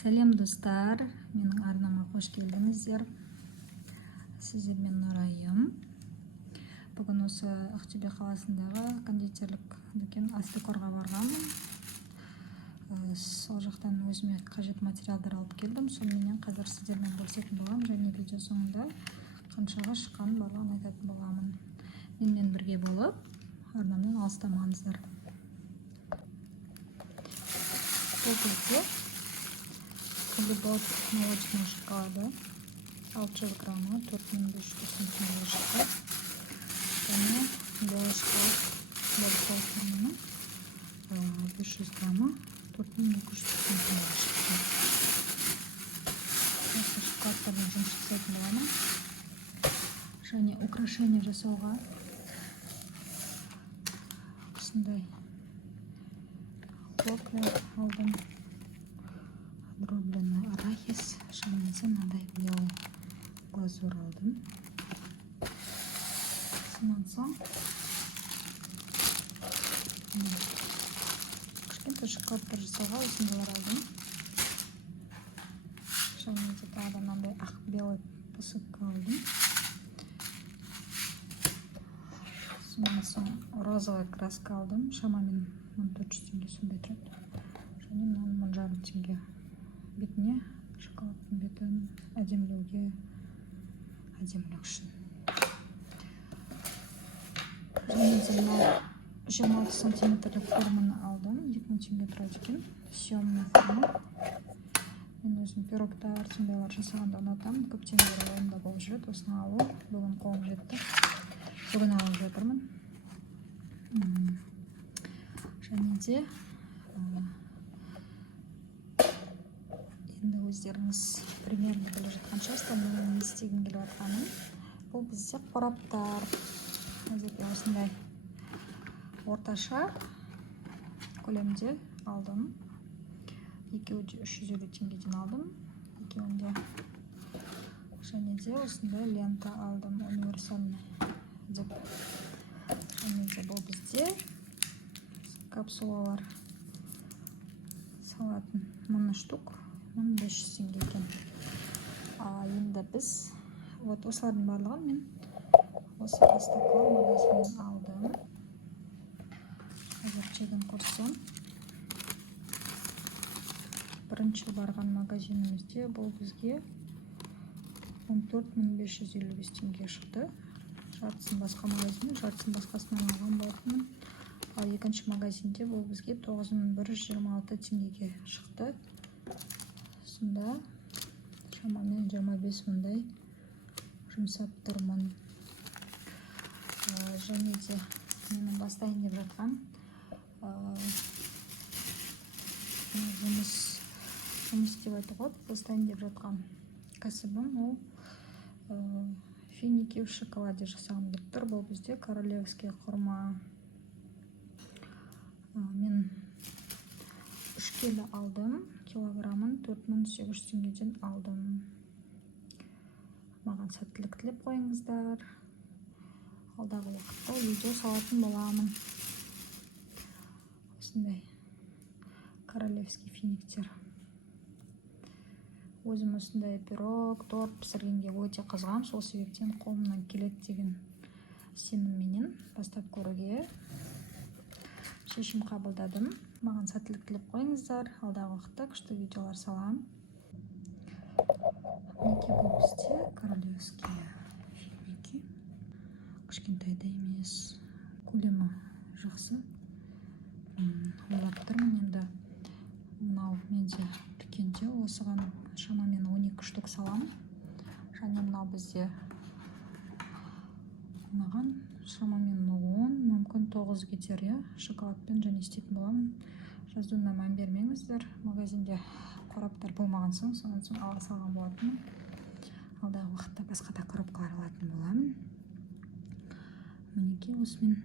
Сәлем достар, менің арнама қош келдіңіздер. Сіздермен Нұрайым. Бүгін осы Ақтөбе қаласындағы кондитерлік дүкен Астықорға барғанмын. Сол жақтан өзіме қажет материалдар алып келдім. Сонымен қазір сіздермен бөлісетін боламын және видео соңында қаншаға шыққанын барлығын айтатын боламын. Менімен бірге болып, арнамнан алыстамаңыздар. Бұл кезде Хлебот молочного шоколада 600 грамма 4500 теңге шықты. Және белый шоколад большой форманы 500 грамма 4200 теңге шықты. Осы шоколадтармен жұмыс жасайтын боламын. Және украшение жасауға осындай хлопья алдым. Дробленый арахис, шамница, мынандай белый глазурь алдым. Сонан соң кішкентай шоколадтар жасауға осындайлар алдым. Шамница тағы да мынандай ақ белый посыпка алдым. Сонан соң розовый краска алдым. Шамамен 1400 теңге сондай тұрады. Және мынаны 1000 теңге. Бетіне шоколадтың бетін әдемілеуге, әдемілік үшін. Және де 26 сантиметрлік форманы алдым. 2000 теңге тұрады екен. Съемный форма. Мен өзім пирогтар, сондайлар жасағанда ұнатамын. Көптен бері ойымда болып жүреді. Осыны алу. Бүгін қолым жетті. Бүгін алып жатырмын. Және де енді өздеріңіз примерно біліп жатқан шығарсыздар, менің не істегім келіп жатқанын. Бұл бізде қораптар. Осындай орташа көлемде алдым. Екеуі де 350 теңгеден алдым. Екеуінде. Және де осындай лента алдым, универсальный деп. Және де бұл бізде капсулалар салатын 1000 штук. 1500 теңге екен. Енді біз осылардың барлығын мен осы Астықор магазинінен алдым. Қазір чегін көрсем. Бірінші барған магазинімізде бұл бізге 14555 теңге шықты. Жартысын басқа магазин, жартысын басқасынан алған болатынмын. Ал екінші магазинде бұл бізге 9126 теңгеге шықты. Сонда шамамен 25 мыңдай жұмсап тұрмын. Және де менің бастайын деп жатқан жұмыс деп айтуға бастайын деп жатқан кәсібім ол финики в шоколаде жасағым келіп тұр. Бұл бізде королевский құрма. Мен 3 келі алдым. Килограммын 4800 теңгеден алдым. Маған сәттілік тілеп қойыңыздар. Алдағы уақытта видео салатын боламын. Осындай королевский финиктер. Өзім осындай пирог, торт пісіргенге өте қызғам. Сол себептен қолымнан келеді деген сенімменен бастап көруге шешім қабылдадым. Маған сәттілік тілеп қойыңыздар. Алдағы уақытта күшті видеолар салам. Мінекей бұл бізде королевский финики. Кішкентай да емес. Көлемі жақсы. Ойлап тұрмын енді. Мынау менде дүкенде осыған шамамен 12 штук салам. Және мынау бізде маған шамамен 10, мүмкін 9 кетер, шоколадпен және істейтін боламын. Жазуына мән бермеңіздер. Магазинде қораптар болмаған соң, сонан соң ала салған болатын. Алдағы уақытта басқа да коробкалар алатын боламын. Мінекей осымен.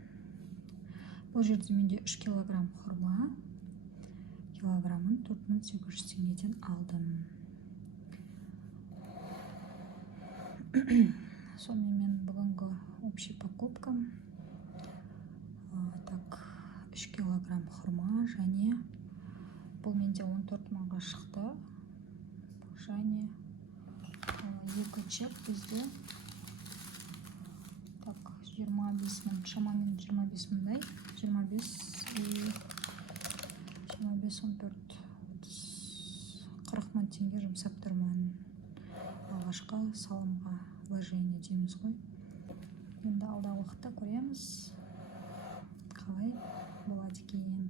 Бұл жерде менде 3 килограмм құрма. Килограммын 4800 теңгеден алдым. Сонымен бүгінгі общий покупкам. Так, 3 килограмм құрма және бұл менде 14 мыңға шықты. және екі чек бізде так 25 мың, шамамен 25 мыңдай, 25 и 25, 14, 40 мың теңге жұмсап тұрмын алғашқы салымға, вложение дейміз ғой. Енді алдағы уақытта көреміз қалай болады екен.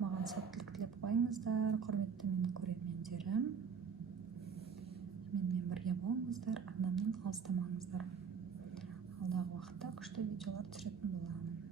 Маған сәттілік тілеп қойыңыздар, құрметті менің көрермендерім. Менімен бірге болыңыздар, арнамнан алыстамаңыздар. Алдағы уақытта күшті видеолар түсіретін боламын.